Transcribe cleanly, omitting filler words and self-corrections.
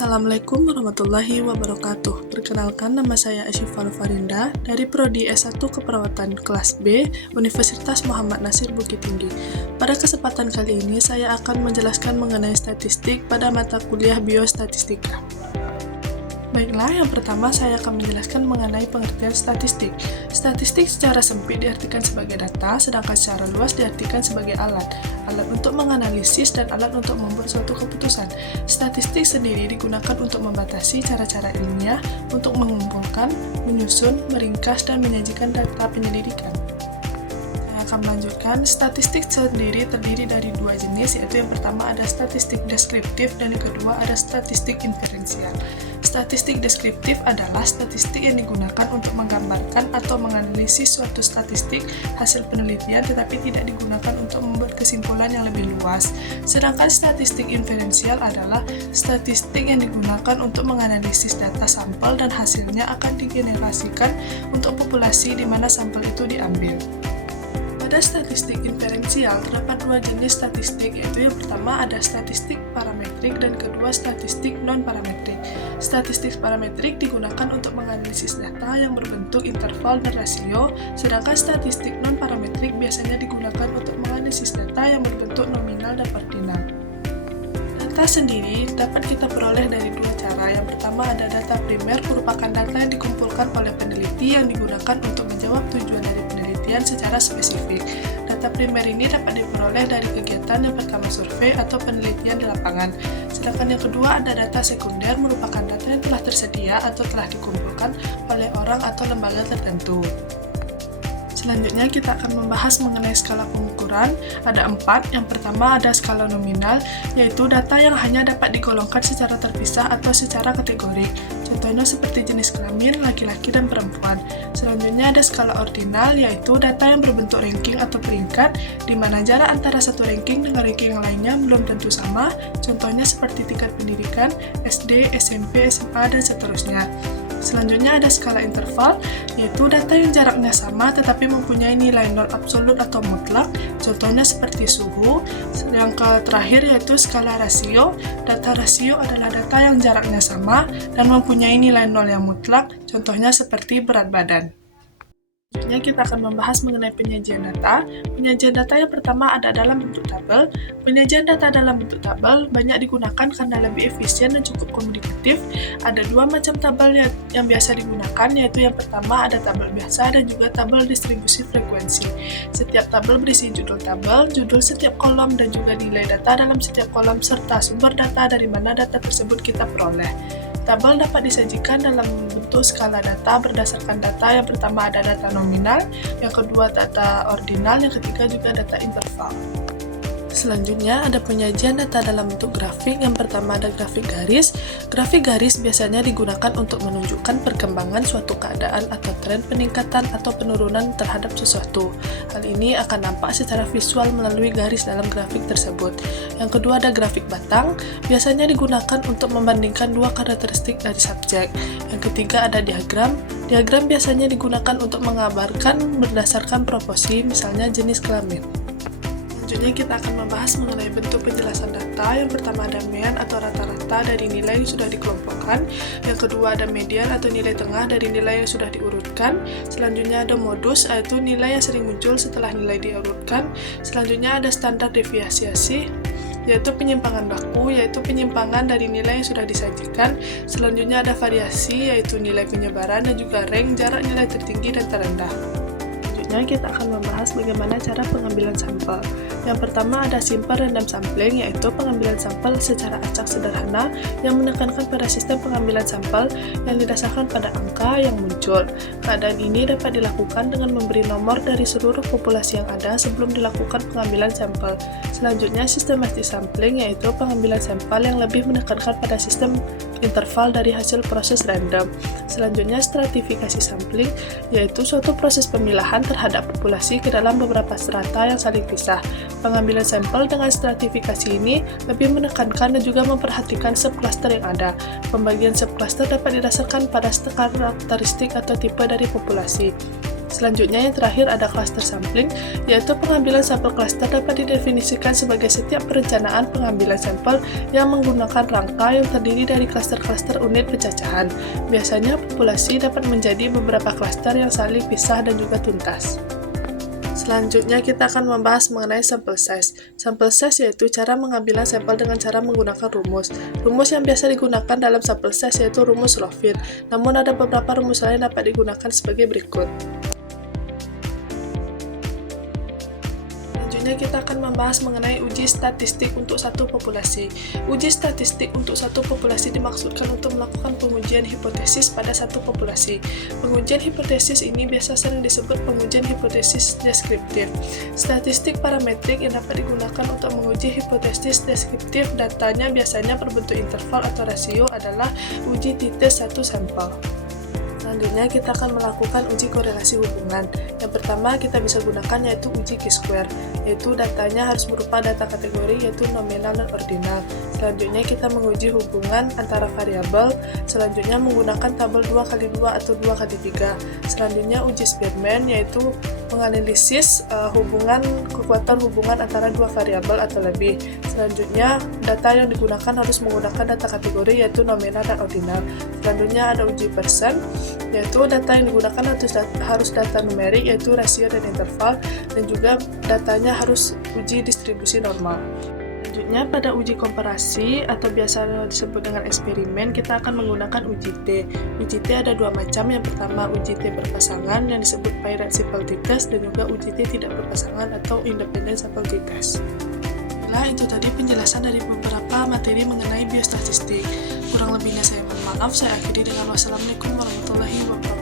Assalamualaikum warahmatullahi wabarakatuh. Perkenalkan, nama saya Asyifa Farinda dari Prodi S1 Keperawatan kelas B, Universitas Muhammad Nasir Bukit Tinggi. Pada kesempatan kali ini, saya akan menjelaskan mengenai statistik pada mata kuliah Biostatistika. Baiklah, yang pertama saya akan menjelaskan mengenai pengertian statistik. Statistik secara sempit diartikan sebagai data, sedangkan secara luas diartikan sebagai alat untuk menganalisis dan alat untuk membuat suatu keputusan. Statistik sendiri digunakan untuk membatasi cara-cara ilmiah untuk mengumpulkan, menyusun, meringkas, dan menyajikan data penyelidikan. Akan melanjutkan, statistik sendiri terdiri dari dua jenis, yaitu yang pertama ada statistik deskriptif dan yang kedua ada statistik inferensial. Statistik deskriptif adalah statistik yang digunakan untuk menggambarkan atau menganalisis suatu statistik hasil penelitian tetapi tidak digunakan untuk membuat kesimpulan yang lebih luas. Sedangkan statistik inferensial adalah statistik yang digunakan untuk menganalisis data sampel dan hasilnya akan digenerasikan untuk populasi di mana sampel itu diambil. Pada statistik inferensial terdapat dua jenis statistik, yaitu yang pertama ada statistik parametrik dan kedua statistik non-parametrik. Statistik parametrik digunakan untuk menganalisis data yang berbentuk interval dan rasio, sedangkan statistik non-parametrik biasanya digunakan untuk menganalisis data yang berbentuk nominal dan ordinal. Data sendiri dapat kita peroleh dari dua cara. Yang pertama ada data primer, merupakan data yang dikumpulkan oleh peneliti yang digunakan untuk menjawab tujuan dari penelitian secara spesifik. Data primer ini dapat diperoleh dari kegiatan yang pertama survei atau penelitian di lapangan. Sedangkan yang kedua ada data sekunder, merupakan data yang telah tersedia atau telah dikumpulkan oleh orang atau lembaga tertentu. Selanjutnya kita akan membahas mengenai skala pengukuran. Ada 4. Yang pertama ada skala nominal, yaitu data yang hanya dapat digolongkan secara terpisah atau secara kategori. Contohnya seperti jenis kelamin, laki-laki dan perempuan. Selanjutnya ada skala ordinal, yaitu data yang berbentuk ranking atau peringkat, di mana jarak antara satu ranking dengan ranking yang lainnya belum tentu sama. Contohnya seperti tingkat pendidikan, SD, SMP, SMA, dan seterusnya. Selanjutnya ada skala interval, yaitu data yang jaraknya sama tetapi mempunyai nilai nol absolut atau mutlak, contohnya seperti suhu. Yang terakhir yaitu skala rasio. Data rasio adalah data yang jaraknya sama dan mempunyai nilai nol yang mutlak, contohnya seperti berat badan. Selanjutnya kita akan membahas mengenai penyajian data. Penyajian data yang pertama ada dalam bentuk tabel. Penyajian data dalam bentuk tabel banyak digunakan karena lebih efisien dan cukup komunikatif. Ada dua macam tabel yang biasa digunakan, yaitu yang pertama ada tabel biasa dan juga tabel distribusi frekuensi. Setiap tabel berisi judul tabel, judul setiap kolom, dan juga nilai data dalam setiap kolom serta sumber data dari mana data tersebut kita peroleh. Tabel dapat disajikan dalam bentuk skala data berdasarkan data. Yang pertama ada data nominal, yang kedua data ordinal, yang ketiga juga data interval. Selanjutnya ada penyajian data dalam bentuk grafik. Yang pertama ada grafik garis. Grafik garis biasanya digunakan untuk menunjukkan perkembangan suatu keadaan atau tren peningkatan atau penurunan terhadap sesuatu. Hal ini akan nampak secara visual melalui garis dalam grafik tersebut. Yang kedua ada grafik batang. Biasanya digunakan untuk membandingkan dua karakteristik dari subjek. Yang ketiga ada diagram. Diagram biasanya digunakan untuk mengabarkan berdasarkan proporsi, misalnya jenis kelamin. Selanjutnya kita akan membahas mengenai bentuk penjelasan data. Yang pertama ada mean atau rata-rata dari nilai yang sudah dikelompokkan. Yang kedua ada median atau nilai tengah dari nilai yang sudah diurutkan. Selanjutnya ada modus, yaitu nilai yang sering muncul setelah nilai diurutkan. Selanjutnya ada standar deviasi, yaitu penyimpangan baku, yaitu penyimpangan dari nilai yang sudah disajikan. Selanjutnya ada variasi, yaitu nilai penyebaran, dan juga rank, jarak nilai tertinggi dan terendah. Kita akan membahas bagaimana cara pengambilan sampel. Yang pertama ada simple random sampling, yaitu pengambilan sampel secara acak sederhana yang menekankan pada sistem pengambilan sampel yang didasarkan pada angka yang muncul. Keadaan ini dapat dilakukan dengan memberi nomor dari seluruh populasi yang ada sebelum dilakukan pengambilan sampel. Selanjutnya systematic sampling, yaitu pengambilan sampel yang lebih menekankan pada sistem interval dari hasil proses random. Selanjutnya stratifikasi sampling, yaitu suatu proses pemilahan terhadap populasi ke dalam beberapa strata yang saling pisah. Pengambilan sampel dengan stratifikasi ini lebih menekankan dan juga memperhatikan subcluster yang ada. Pembagian subcluster dapat didasarkan pada karakteristik atau tipe dari populasi. Selanjutnya yang terakhir ada cluster sampling, yaitu pengambilan sampel cluster dapat didefinisikan sebagai setiap perencanaan pengambilan sampel yang menggunakan rangka yang terdiri dari cluster-cluster unit pencacahan. Biasanya populasi dapat menjadi beberapa cluster yang saling pisah dan juga tuntas. Selanjutnya kita akan membahas mengenai sample size. Sample size yaitu cara mengambilan sampel dengan cara menggunakan rumus. Rumus yang biasa digunakan dalam sample size yaitu rumus Rovin, namun ada beberapa rumus lain dapat digunakan sebagai berikut. Selanjutnya kita akan membahas mengenai uji statistik untuk satu populasi. Uji statistik untuk satu populasi dimaksudkan untuk melakukan pengujian hipotesis pada satu populasi. Pengujian hipotesis ini biasa sering disebut pengujian hipotesis deskriptif. Statistik parametrik yang dapat digunakan untuk menguji hipotesis deskriptif datanya biasanya berbentuk interval atau rasio adalah uji t-test satu sampel. Selanjutnya kita akan melakukan uji korelasi hubungan. Yang pertama kita bisa gunakan yaitu uji Q-square, yaitu datanya harus berupa data kategori yaitu nominal dan ordinal. Selanjutnya kita menguji hubungan antara variabel, selanjutnya menggunakan tabel 2x2 atau 2x3. Selanjutnya uji Spearman yaitu menganalisis kekuatan hubungan antara dua variabel atau lebih. Selanjutnya data yang digunakan harus menggunakan data kategori yaitu nominal dan ordinal. Selanjutnya ada uji persen, yaitu data yang digunakan harus data numerik yaitu rasio dan interval, dan juga datanya harus uji distribusi normal. Selanjutnya pada uji komparasi atau biasa disebut dengan eksperimen, kita akan menggunakan uji T. Uji T ada dua macam, yang pertama uji T berpasangan yang disebut paired simple t-test, dan juga uji T tidak berpasangan atau independent simple t-test. Nah, itu tadi penjelasan dari beberapa materi mengenai biostatistik. Kurang lebihnya saya mohon maaf, saya akhiri dengan wassalamualaikum warahmatullahi wabarakatuh.